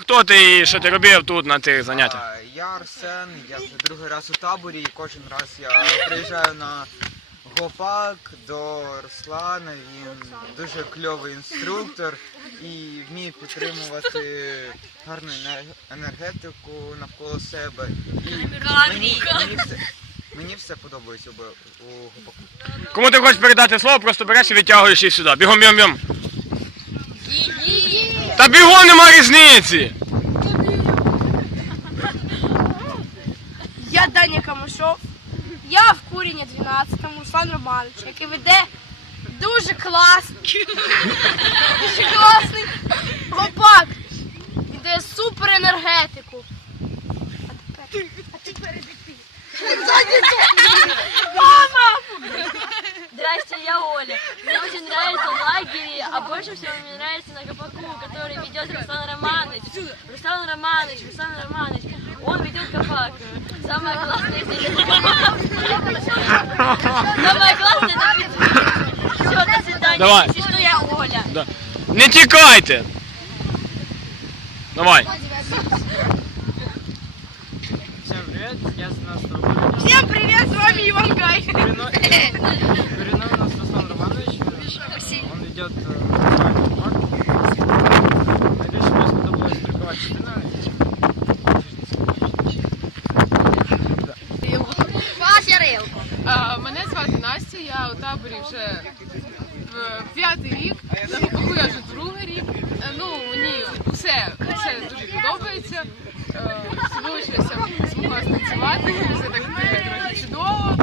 Хто ти і що ти робив тут на тих заняттях? А, Я Арсен, я вже другий раз у таборі і кожен раз я приїжджаю на гопак до Руслана. Він дуже кльовий інструктор і вміє підтримувати гарну енер- енергетику навколо себе. І мені, мені, все, мені все подобається у, у гопаку. Кому ти хочеш передати слово, просто береш і відтягуєш їх сюди. Бігом, бігом, бігом. Та бігом нема різниці. Я Даня Камашов. Я в курені 12-му, Руслан Романович, який веде дуже класний, дуже класний гопак. Він дає супер енергетику. А тепер, а тепер іди ти. Здрасте, я Оля. Мне очень нравится лагерь, а больше всего мне нравится на Гопаку, который ведет Руслан Романович. Руслан Романович, Руслан Романович. Он ведет Гопак. Самое классное здесь это Гопак. Самое классное это Все, до свидания. Давай. Если что, я Оля. Да. Не тікайте. Давай. Всем привет, я с 12 уровня. Всім привіт, з вами Іван Гай. У вже в п'ятий рік. На я вже другий рік. Е, Ну, мені все, все дуже подобається. Е, змогла станцювати, все так коротше, чудово.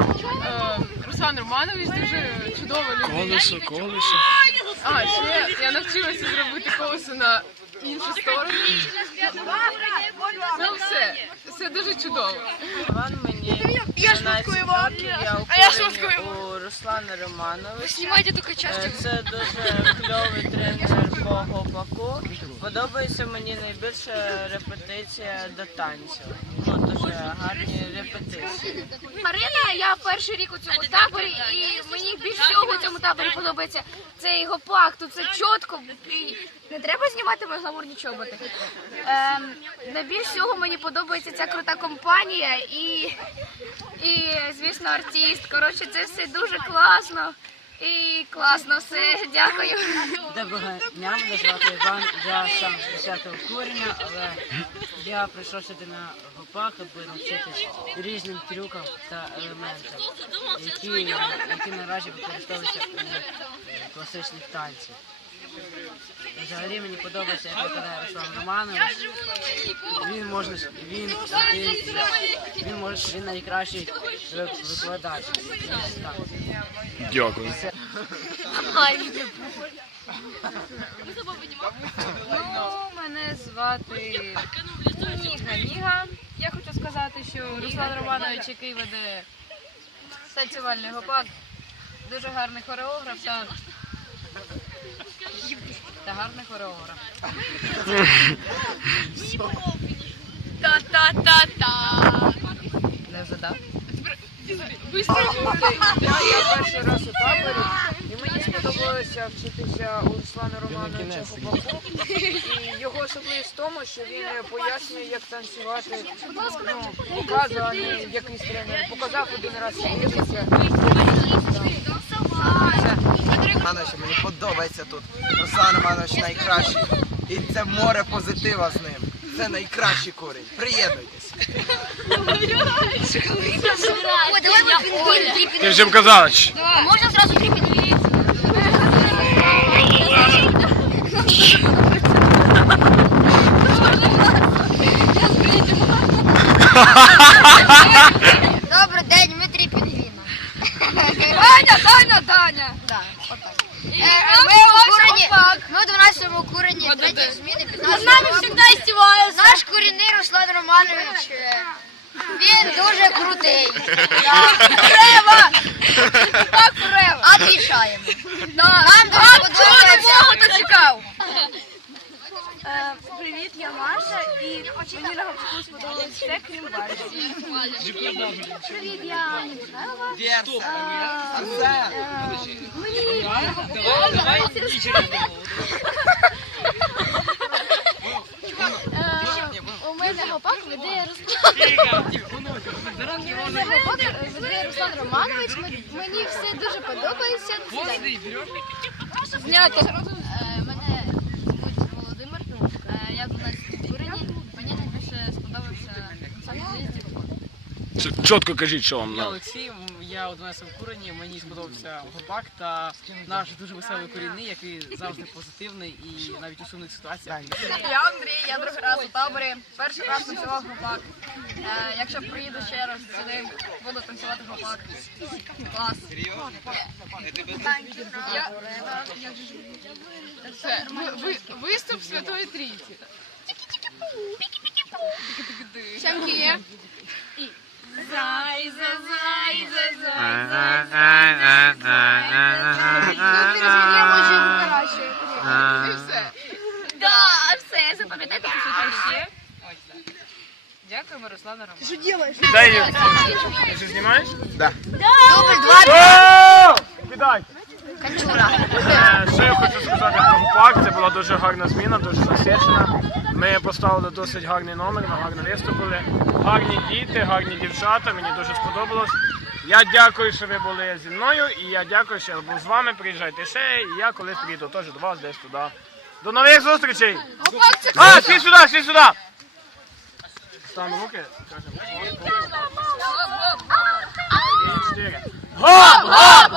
Е, Руслан Романович дуже чудова людина. Колесо, колесо. А, ще я навчилася зробити колесо на іншу сторону. Ну все, все дуже чудово. Іван мені Я 12 шуткую, Іван. років, я у А я корені шуткую. Романович. Е, Це дуже кльовий тренер по гопаку. Подобається мені найбільше репетиція до танців. Ну, дуже гарні репетиції. Марина, я перший рік у цьому таборі, і мені більше всього у цьому таборі подобається цей гопак. Тут все чітко. Не треба знімати мої гламурні чоботи. Ем, найбільш всього мені подобається ця крута компанія і, і звісно, артист. Коротше, це все дуже класно. І класно все. Дякую. Доброго дня, мене звати Іван, я сам з 10-го курення, але я прийшов сюди на гопак, аби навчитись різним трюкам та елементам, які, які наразі використовуються у класичних танців. Взагалі мені подобається, як виконає Руслан Романович. Він може він, він, він може він найкращий викладач. танців. Дякую. Ну, мене звати Ніга Ніга. Я хочу сказати, що Руслан Романович, який веде танцювальний гопак, дуже гарний хореограф та, та гарний хореограф. Та-та-та-та. Не задав? Я, перший раз у таборі, і мені сподобалося вчитися у Руслана Романовича Гопаку. І його особливість в тому, що він пояснює, як танцювати. Ну, показує, а не якийсь тренер. Показав один раз і дивиться. Романович, мені подобається тут. Руслан Романович найкращий. І це море позитива з ним. Це найкращий корінь. Приєднуйтесь. Ой, давай Ти казав. що- А можна зразу три пінгвіни? Добрий день, ми три пінгвіна. Таня, Таня, Таня. Да, отак. Е, Ми у курені, ми у 12-му курені, третій зміни 15 З нами завжди стіваються. Наш корінний Руслан Романович. е, Він дуже крутий. Форева! Так, форева. Отвічаємо. Нам дуже подобається. цікаво. Привіт, я Маша, і мені на гопаку сподобалось все, крім Варі. Привіт, я Михайлова. Верса. Арсен. Е, гопак веде Руслан. Гопак веде Руслан Романович. Мені- все дуже подобається. Знято. Е, Мене звуть Володимир. Е, Я в 12 курені. Мені найбільше сподобався гопак. Чітко кажіть, що вам Я. Олексій, я у 12 курені, мені сподобався гопак та наш дуже веселий корінний, який завжди позитивний і навіть у сумних ситуаціях. Я Андрій, я другий раз у таборі. Перший раз танцював гопак. Е, якщо приїду ще раз сюди, буду танцювати гопак. Клас. Я, Все, ви, ви, виступ Святої Трійці. Сямки. І все. Да, все, запам'ятайте, що. Дякуємо, Руслана Романович. Дай її. Ти що знімаєш? Дубль два. Кидай. Е, Що я хочу сказати про гупак, це була дуже гарна зміна, дуже насичена. Ми поставили досить гарний номер, ми гарно виступили. Гарні діти, гарні дівчата, мені дуже сподобалось. Я дякую, що ви були зі мною, і я дякую, що я був з вами. Приїжджайте ще, і я колись приїду теж до вас десь туди. До нових зустрічей! А, всі сюди, всі сюди! Ставимо руки, кажемо. Гоп, гоп,